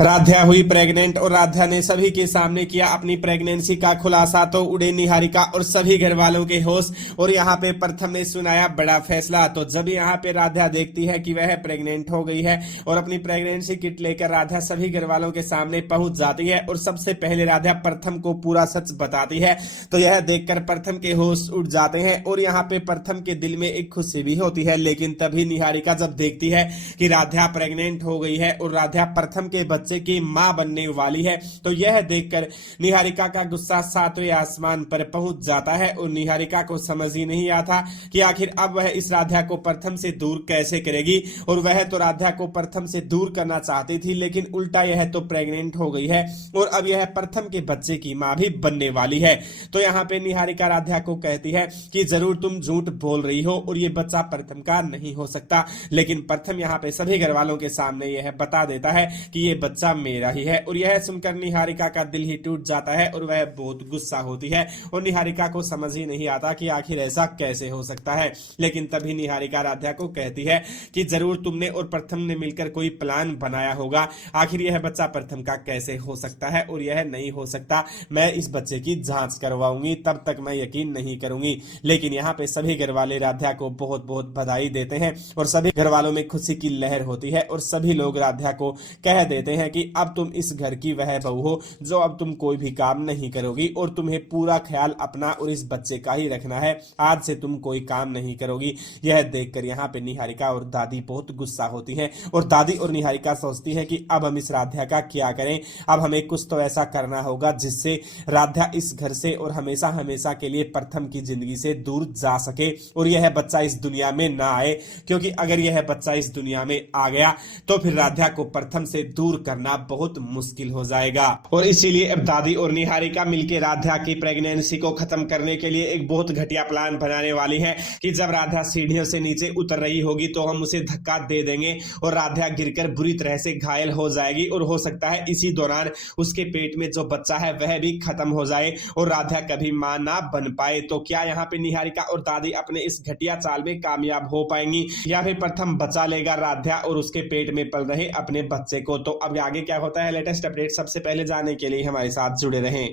राध्या हुई प्रेग्नेंट और राध्या ने सभी के सामने किया अपनी प्रेगनेंसी का खुलासा। तो उड़े निहारिका और सभी घर वालों के होश। और यहाँ पे प्रथम ने सुनाया बड़ा फैसला। तो जब यहाँ पे राध्या देखती है कि वह प्रेग्नेंट हो गई है और अपनी प्रेगनेंसी किट लेकर राध्या सभी घर वालों के सामने पहुंच जाती है और सबसे पहले राध्या प्रथम को पूरा सच बताती है। तो यह देखकर प्रथम के होश उड़ जाते हैं और यहाँ पे प्रथम के दिल में एक खुशी भी होती है। लेकिन तभी निहारिका जब देखती है कि राध्या प्रेग्नेंट हो गई है और राध्या प्रथम के बच्चे की मां बनने वाली है, तो यह देखकर निहारिका का गुस्सा सातवें आसमान पर पहुंच जाता है और निहारिका को समझ ही नहीं आता कि आखिर अब वह इस राध्या को प्रथम से दूर कैसे करेगी। और वह तो राध्या को प्रथम से दूर करना चाहती थी, लेकिन उल्टा यह तो प्रेग्नेंट हो गई है और अब यह प्रथम के बच्चे की मां भी बनने वाली है। तो यहाँ पे निहारिका राध्या को कहती है कि जरूर तुम झूठ बोल रही हो और ये बच्चा प्रथम का नहीं हो सकता। लेकिन प्रथम यहाँ पे सभी घर वालों के सामने यह बता देता है कि ये बच्चा मेरा ही है। और यह सुनकर निहारिका का दिल ही टूट जाता है और वह बहुत गुस्सा होती है और निहारिका को समझ ही नहीं आता कि आखिर ऐसा कैसे हो सकता है। लेकिन तभी निहारिका राध्या को कहती है कि जरूर तुमने और प्रथम ने मिलकर कोई प्लान बनाया होगा। आखिर यह बच्चा प्रथम का कैसे हो सकता है और यह नहीं हो सकता। मैं इस बच्चे की जांच करवाऊंगी, तब तक मैं यकीन नहीं करूंगी। लेकिन यहाँ पे सभी घर वाले राध्या को बहुत बहुत बधाई देते हैं और सभी घर वालों में खुशी की लहर होती है और सभी लोग राध्या को कह देते हैं कि अब तुम इस घर की वह बहू हो जो अब तुम कोई भी काम नहीं करोगी और तुम्हें पूरा ख्याल अपना और इस बच्चे का ही रखना है। आज से तुम कोई काम नहीं करोगी। यह देखकर यहाँ पे निहारिका और दादी बहुत गुस्सा होती हैं और दादी और निहारिका सोचती है कि अब हम इस राध्या का क्या करें। अब हमें कुछ तो ऐसा करना होगा जिससे राध्या इस घर से और हमेशा हमेशा के लिए प्रथम की जिंदगी से दूर जा सके और यह बच्चा इस दुनिया में ना आए। क्योंकि अगर यह बच्चा इस दुनिया में आ गया तो फिर राध्या को प्रथम से दूर करना बहुत मुश्किल हो जाएगा। और इसीलिए अब दादी और निहारिका मिलकर राध्या की प्रेगनेंसी को खत्म करने के लिए एक बहुत घटिया प्लान बनाने वाली है कि जब राध्या सीढ़ियों से नीचे उतर रही होगी तो हम उसे धक्का दे देंगे और राध्या गिरकर बुरी तरह से घायल हो जाएगी और हो सकता है इसी दौरान उसके पेट में जो बच्चा है वह भी खत्म हो जाए और राध्या कभी मां ना बन पाए। तो क्या यहाँ पे निहारिका और दादी अपने इस घटिया चाल में कामयाब हो पाएंगी या फिर प्रथम बचा लेगा राध्या और उसके पेट में पल रहे अपने बच्चे को। तो अब आगे क्या होता है लेटेस्ट अपडेट सबसे पहले जानने के लिए हमारे साथ जुड़े रहें।